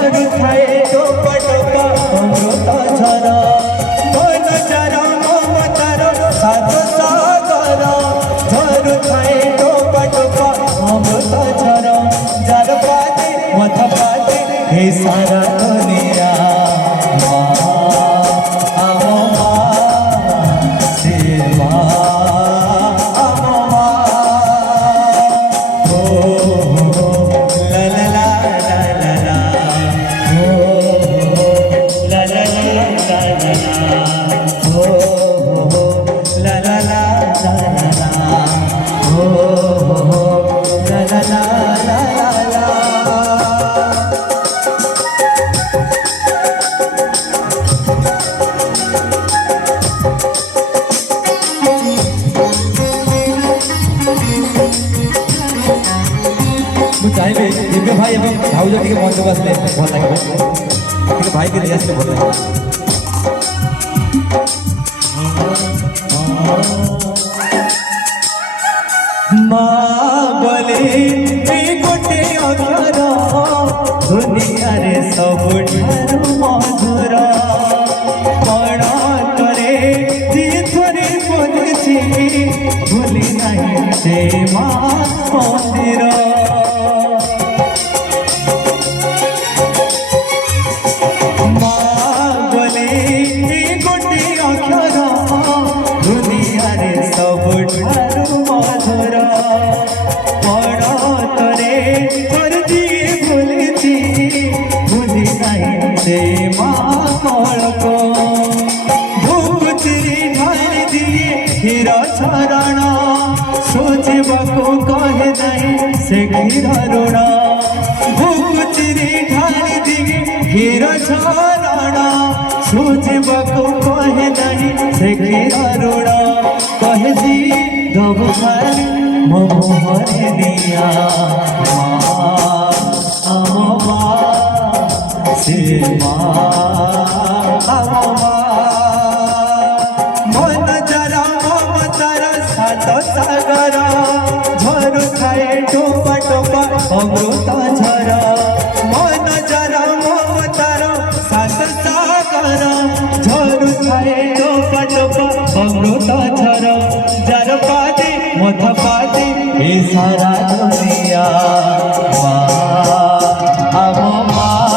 झरू थाए टोपा टोपा अमृत झरा मन जरा ममतार सात सागर झरू थाए टोपा टोपा अमृत झरा जार पाते मथ पाते हे सारा दुनिया चाहिए दिव्य भाई एवं भाउज टी मंच को आसले भल लगे भाई के लिए आसले भल लगे माँ बोले गोटे अक्षर दुनिया रे सबुठारु मधुर कण करे जी थोड़े बोलছি भूली नहीं से माँ मंदिर चरण सोचबको कहे नहीं से क्षीर ऋण भूचिरी ढाली दिए क्षीर चरण सोचबको कहे नहीं से क्षीर ऋण कहे दी दब खाली मोहरे दिया से सागर झरू खाए टोपा टोपा अमृत झरा मन जरा ममतार सात सागर झरू खाए टोपा टोपा अमृत झरा जार पाते मथ पाते हे सारा दुनिया माँ आम माँ